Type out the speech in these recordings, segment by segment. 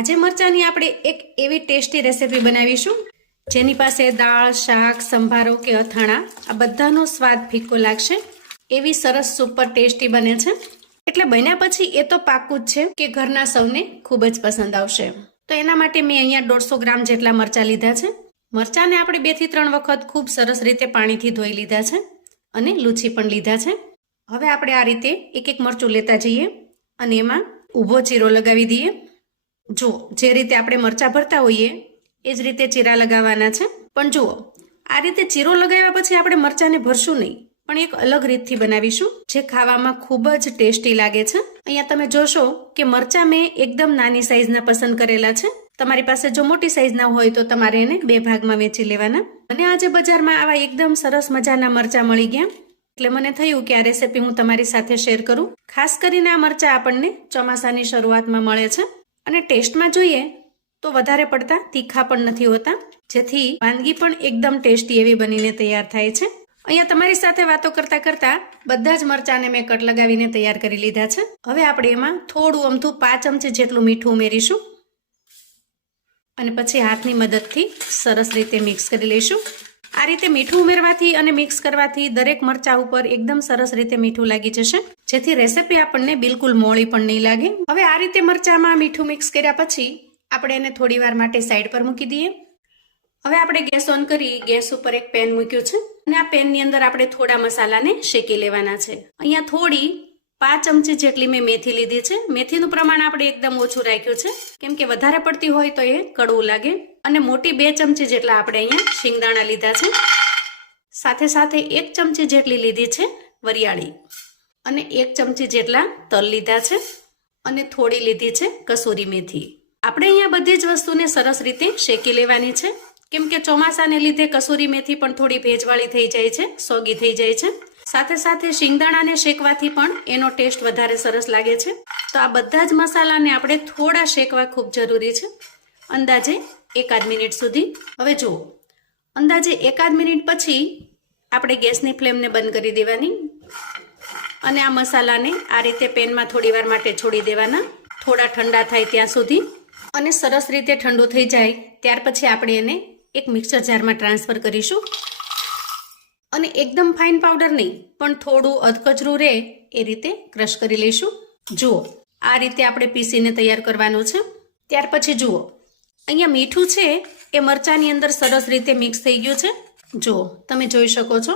આજે મરચાની આપણે એક એવી ટેસ્ટી રેસીપી બનાવીશું જેની પાસે દાળ, શાક, સંભારો કે અથાણા આ બધાનો સ્વાદ ફીકો લાગશે એવી સરસ સુપર ટેસ્ટી બને છે। એટલે બન્યા પછી એ તો પાક્કું જ છે કે ઘરના સૌને ખૂબ જ પસંદ આવશે। તો એના માટે મેં અહીંયા 150 ગ્રામ જેટલા મરચાં લીધા છે। મરચાંને આપણે 2 થી 3 વખત ખૂબ સરસ રીતે પાણીથી ધોઈ લીધા છે અને લૂછી પણ લીધા છે। હવે આપણે આ રીતે એક એક મરચું લેતા જઈએ અને એમાં ઊભો ચીરો લગાવી દઈએ। જો જે રીતે આપણે મરચાં ભરતા હોઈએ એ જ રીતે ચીરા લગાવવાના છે। પણ જુઓ, આ રીતે ચીરો લગાવ્યા પછી આપણે મરચાંને ભરશું નહીં, પણ એક અલગ રીતથી બનાવીશું જે ખાવામાં ખૂબ જ ટેસ્ટી લાગે છે। અહીંયા તમે જોશો કે મરચાં મેં એકદમ નાની સાઈઝના પસંદ કરેલા છે। તમારી પાસે જો મોટી સાઈઝના હોય તો તમારે એને 2 ભાગમાં વેચી લેવાના। અને આજે બજારમાં આવા એકદમ સરસ મજાના મરચાં મળી ગયા એટલે મને થયું કે આ રેસીપી હું તમારી સાથે શેર કરું। ખાસ કરીને આ મરચાં આપણને ચોમાસાની શરૂઆતમાં મળે છે અને ટેસ્ટમાં જોઈએ તો વધારે પડતા તીખા પણ નથી હોતા, જેથી વાનગી પણ એકદમ ટેસ્ટી એવી બનીને તૈયાર થાય છે। અહીંયા તમારી સાથે વાતો કરતા કરતા બધા જ મરચાંને મેં કટ લગાવીને તૈયાર કરી લીધા છે। હવે આપણે એમાં થોડું અમથું 5 ચમચી જેટલું મીઠું ઉમેરીશું અને પછી હાથની મદદથી સરસ રીતે મિક્સ કરી લઈશું। આ રીતે મીઠું ઉમેરવાથી અને મિક્સ કરવાથી દરેક મરચાં ઉપર એકદમ સરસ રીતે મીઠું લાગી જશે, જેથી રેસીપી આપણને બિલકુલ મોળી પણ નહીં લાગે। હવે આ રીતે મરચાંમાં મીઠું મિક્સ કર્યા પછી આપણે એને થોડી વાર માટે સાઈડ પર મૂકી દઈએ। હવે આપણે ગેસ ઓન કરી ગેસ ઉપર એક પેન મૂક્યું છે અને આ પેનની અંદર આપણે થોડા મસાલાને શેકી લેવાના છે। અહીંયા થોડી 5 ચમચી જેટલી મેં મેથી લીધી છે। મેથીનું પ્રમાણ આપણે એકદમ ઓછું રાખ્યું છે કેમ કે વધારે પડતી હોય તો એ કડવું લાગે। અને મોટી 2 ચમચી જેટલા આપણે અહીંયા શિંગદાણા લીધા છે। સાથે સાથે 1 ચમચી જેટલી લીધી છે વરિયાળી અને 1 ચમચી જેટલા તલ લીધા છે અને થોડી લીધી છે કસૂરી મેથી। આપણે અહીંયા બધી જ વસ્તુને સરસ રીતે શેકી લેવાની છે કેમ કે ચોમાસાને લીધે કસૂરી મેથી પણ થોડી ભેજવાળી થઈ જાય છે, સોગી થઈ જાય છે। સાથે સાથે શિંગદાણાને શેકવાથી પણ એનો ટેસ્ટ વધારે સરસ લાગે છે। તો આ બધા જ મસાલાને આપણે થોડા શેકવા ખૂબ જરૂરી છે, અંદાજે 1 મિનિટ સુધી। હવે જુઓ, અંદાજે 1 મિનિટ પછી આપણે ગેસની ફ્લેમને બંધ કરી દેવાની અને આ મસાલાને આ રીતે પેનમાં થોડી વાર માટે છોડી દેવાના, થોડા ઠંડા થાય ત્યાં સુધી। અને સરસ રીતે ઠંડુ થઈ જાય ત્યાર પછી આપણે એને એક મિક્સર જારમાં ટ્રાન્સફર કરીશું અને એકદમ ફાઇન પાવડર નહીં પણ થોડું અધકચરું રહે એ રીતે ક્રશ કરી લઈશું। જુઓ, આ રીતે આપણે પીસીને તૈયાર કરવાનું છે। ત્યાર પછી જુઓ, અહીંયા મીઠું છે એ મરચાંની અંદર સરસ રીતે મિક્સ થઈ ગયું છે। જુઓ, તમે જોઈ શકો છો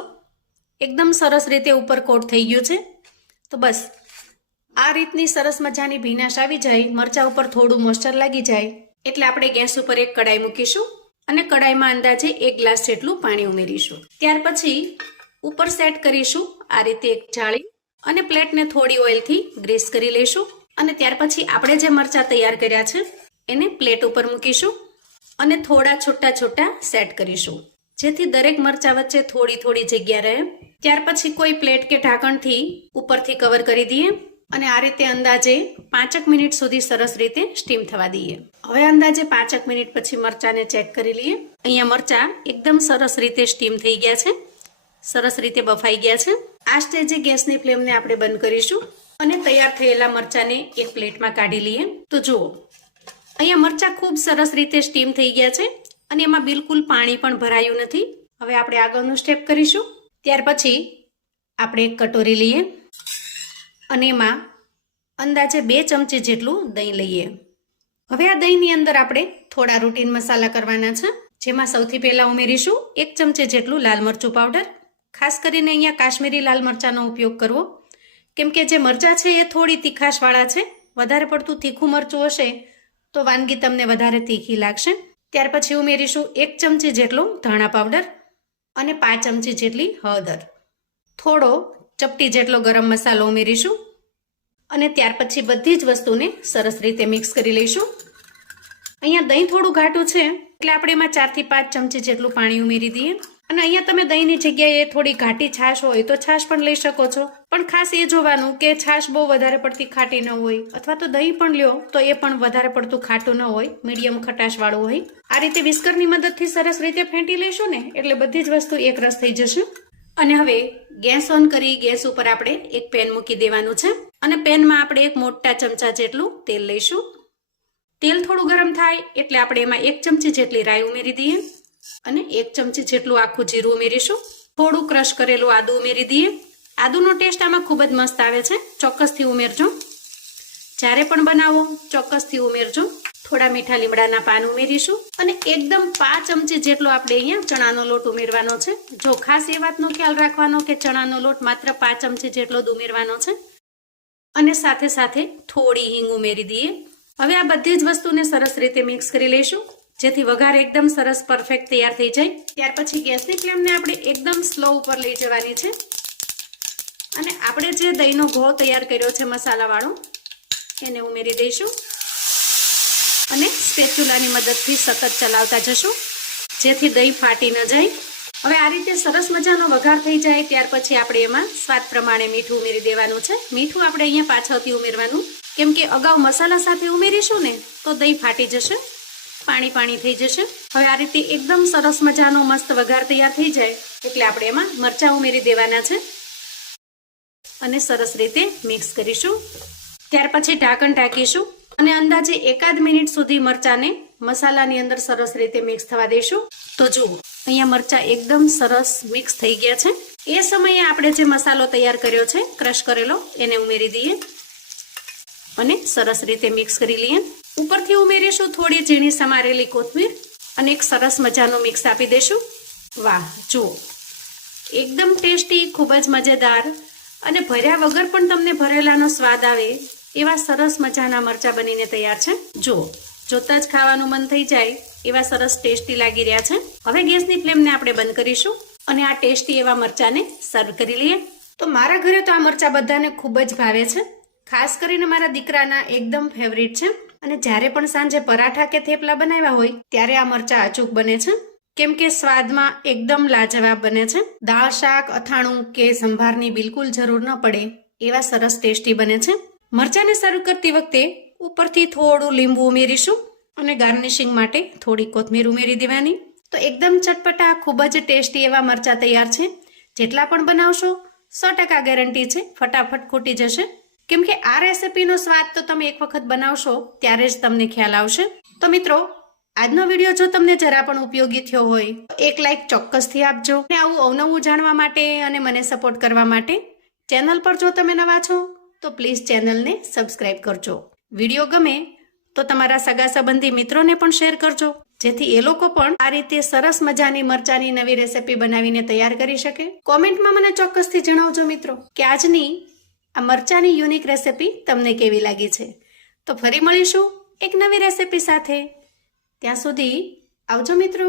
એકદમ સરસ રીતે ઉપર કોટ થઈ ગયું છે। તો બસ આ રીતની સરસ મજાની ભીનાશ આવી જાય, મરચાં ઉપર થોડું મોઇસ્ચર લાગી જાય એટલે આપણે ગેસ ઉપર એક કડાઈ મૂકીશું અને કડાઈમાં અંદાજે 1 ગ્લાસ જેટલું પાણી ઉમેરીશું। ત્યાર પછી ઉપર સેટ કરીશું આ રીતે એક જાળી અને પ્લેટને થોડી ઓઇલથી ગ્રીસ કરી લઈશું અને ત્યાર પછી આપણે જે મરચાં તૈયાર કર્યા છે એને પ્લેટ ઉપર મૂકીશું અને થોડા છૂટા છૂટા સેટ કરીશું જેથી દરેક મરચાં વચ્ચે થોડી થોડી જગ્યા રહે। ત્યાર પછી કોઈ પ્લેટ કે ઢાંકણથી ઉપરથી કવર કરી દઈએ અને આ રીતે અંદાજે 5 મિનિટ સુધી સરસ રીતે સ્ટીમ થવા દઈએ। હવે અંદાજે 5 મિનિટ પછી મરચાંને ચેક કરી લઈએ। અહીંયા મરચાં એકદમ સરસ રીતે સ્ટીમ થઈ ગયા છે, સરસ રીતે બફાઈ ગયા છે। આ સ્ટેજે ગેસની ફ્લેમને આપણે બંધ કરીશું અને તૈયાર થયેલા મરચાંને એક પ્લેટમાં કાઢી લઈએ। તો જુઓ, અહીંયા મરચાં ખૂબ સરસ રીતે સ્ટીમ થઈ ગયા છે અને એમાં બિલકુલ પાણી પણ ભરાયું નથી। હવે આપણે આગળનું સ્ટેપ કરીશું। ત્યાર પછી આપણે એક કટોરી લઈએ અને એમાં અંદાજે 2 ચમચી જેટલું દહીં લઈએ। હવે આ દહીંની અંદર આપણે થોડા રૂટીન મસાલા કરવાના છે, જેમાં સૌથી પહેલા ઉમેરીશું 1 ચમચી જેટલું લાલ મરચું પાવડર। ખાસ કરીને અહીંયા કાશ્મીરી લાલ મરચાંનો ઉપયોગ કરવો કેમ કે જે મરચાં છે એ થોડી તીખાશવાળા છે। વધારે પડતું તીખું મરચું હશે તો વાનગી તમને વધારે તીખી લાગશે। ત્યાર પછી ઉમેરીશું 1 ચમચી જેટલું ધાણા પાવડર અને 5 ચમચી જેટલી હળદર, થોડો ચપટી જેટલો ગરમ મસાલો ઉમેરીશું અને ત્યાર પછી બધી જ વસ્તુને સરસ રીતે મિક્સ કરી લઈશું। અહીંયા દહીં થોડું ઘાટું છે એટલે આપણે એમાં 4 થી 5 ચમચી જેટલું પાણી ઉમેરી દઈએ અને અહીંયા તમે દહીંની જગ્યાએ થોડી ઘાટી છાશ હોય તો છાશ પણ લઈ શકો છો, પણ ખાસ એ જોવાનું કે છાશ બહુ વધારે પડતી ખાટી ન હોય અથવા તો દહીં પણ લ્યો તો એ પણ વધારે પડતું ખાટું ન હોય, મીડિયમ ખટાશવાળું હોય। આ રીતે વિસ્કરની મદદથી સરસ રીતે ફેંટી લઈશું ને એટલે બધી જ વસ્તુ એક રસ થઈ જશે। અને હવે ગેસ ઓન કરી ગેસ ઉપર આપણે એક પેન મૂકી દેવાનું છે અને પેનમાં આપણે એક મોટા ચમચા જેટલું તેલ લઈશું તેલ થોડું ગરમ થાય એટલે આપણે એમાં 1 ચમચી જેટલી રાઈ ઉમેરી દઈએ અને 1 ચમચી જેટલું આખું જીરું ઉમેરીશું. થોડું ક્રશ કરેલું આદું ઉમેરી દઈએ. આદુનો ટેસ્ટ આમાં ખૂબ જ મસ્ત આવે છે, ચોક્કસથી ઉમેરજો. જ્યારે પણ બનાવો ચોક્કસથી ઉમેરજો. થોડા મીઠા લીમડાના પાન ઉમેરીશું અને એકદમ 5 ચમચી જેટલો આપણે અહીંયા ચણાનો લોટ ઉમેરવાનો છે. જો ખાસ એ વાતનો ખ્યાલ રાખવાનો કે ચણાનો લોટ માત્ર 5 ચમચી જેટલો જ ઉમેરવાનો છે. અને સાથે સાથે થોડી હિંગ ઉમેરી દઈએ. હવે આ બધી જ વસ્તુને સરસ રીતે મિક્સ કરી લઈશું, જેથી વઘાર એકદમ સરસ પરફેક્ટ તૈયાર થઈ જાય. ત્યાર પછી ગેસની ફ્લેમને આપણે એકદમ સ્લો ઉપર લઈ જવાની છે અને આપણે જે દહીંનો ઘોળ તૈયાર કર્યો છે મસાલાવાળો એને ઉમેરી દઈશું અને સ્પેચ્યુલાની મદદથી સતત ચલાવતા જશું, જેથી દહીં ફાટી ન જાય. હવે આ રીતે સરસ મજાનો વઘાર થઈ જાય ત્યાર પછી આપણે એમાં સ્વાદ પ્રમાણે મીઠું ઉમેરી દેવાનું છે. મીઠું આપણે અહીંયા પાછળથી ઉમેરવાનું, કેમ કે અગાઉ મસાલા સાથે ઉમેરીશું ને તો દહીં ફાટી જશે, પાણી પાણી થઈ જશે. હવે આ રીતે એકદમ સરસ મજાનો મસ્ત વઘાર તૈયાર થઈ જાય એટલે આપણે એમાં મરચાં ઉમેરી દેવાના છે અને સરસ રીતે મિક્સ કરીશું. ત્યાર પછી ઢાંકણ ઢાંકીશું અને અંદાજે 1 મિનિટ સુધી મરચાંને મસાલાની અંદર સરસ રીતે મિક્સ થવા દઈશું. તો જુઓ અહીંયા મરચાં એકદમ સરસ મિક્સ થઈ ગયા છે. એ સમયે આપણે જે મસાલો તૈયાર કર્યો છે ક્રશ કરેલો એને ઉમેરી દઈએ અને સરસ રીતે મિક્સ કરી લઈએ. ઉપરથી ઉમેરીશું થોડી ઝીણી સમારેલી કોથમીર અને એક સરસ મજાનું મિક્સ આપી દઈશું. વાહ, જુઓ એકદમ ટેસ્ટી, ખૂબ જ મજેદાર અને ભર્યા વગર પણ તમને ભરેલાનો સ્વાદ આવે એવા સરસ મજાના મરચાં બનીને તૈયાર છે. જુઓ જોતા જ ખાવાનું મન થઈ જાય એવા સરસ ટેસ્ટી લાગી રહ્યા છે. હવે ગેસની ફ્લેમને આપણે બંધ કરીશું અને આ ટેસ્ટી એવા મરચાંને સર્વ કરી લઈએ. તો મારા ઘરે તો આ મરચાં બધાને ખૂબ જ ભાવે છે, ખાસ કરીને મારા દીકરાના એકદમ ફેવરિટ છે. અને જ્યારે પણ સાંજે પરાઠા કે થેપલા બનાવ્યા હોય ત્યારે આ મરચાં અચૂક બને છે, કેમ કે સ્વાદમાં એકદમ લાજવાબ બને છે. દાળ, શાક, અથાણું કે સંભારની બિલકુલ જરૂર ન પડે એવા સરસ ટેસ્ટી બને છે. મરચાંને સર્વ કરતી વખતે ઉપરથી થોડું લીંબુ ઉમેરીશું અને ગાર્નિશિંગ માટે થોડી કોથમીર ઉમેરી દેવાની. તો એકદમ ચટપટા, ખૂબ જ ટેસ્ટી એવા મરચાં તૈયાર છે. જેટલા પણ બનાવશો 100% ગેરંટી છે ફટાફટ ખૂટી જશે, કેમ કે આ રેસિપીનો સ્વાદ તો તમે એક વખત બનાવશો ત્યારે જ તમને ખ્યાલ આવશે. તો મિત્રો, આજનો વિડીયો જો તમને જરા પણ ઉપયોગી થયો હોય તો એક લાઈક ચોક્કસથી આપજો. અને આવું અવનવું જાણવા માટે અને મને સપોર્ટ કરવા માટે ચેનલ પર જો તમે નવા છો તો પ્લીઝ ચેનલને સબસ્ક્રાઇબ કરજો. વિડીયો ગમે તો તમારા સગા સંબંધી મિત્રોને પણ શેર કરજો, જેથી એ લોકો પણ આ રીતે સરસ મજાની મરચાંની નવી રેસિપી બનાવીને તૈયાર કરી શકે. કોમેન્ટમાં મને ચોક્કસથી જણાવજો મિત્રો કે આજની આ મરચાંની યુનિક રેસિપી તમને કેવી લાગી છે. તો ફરી મળીશું એક નવી રેસિપી સાથે. ત્યાં સુધી આવજો મિત્રો.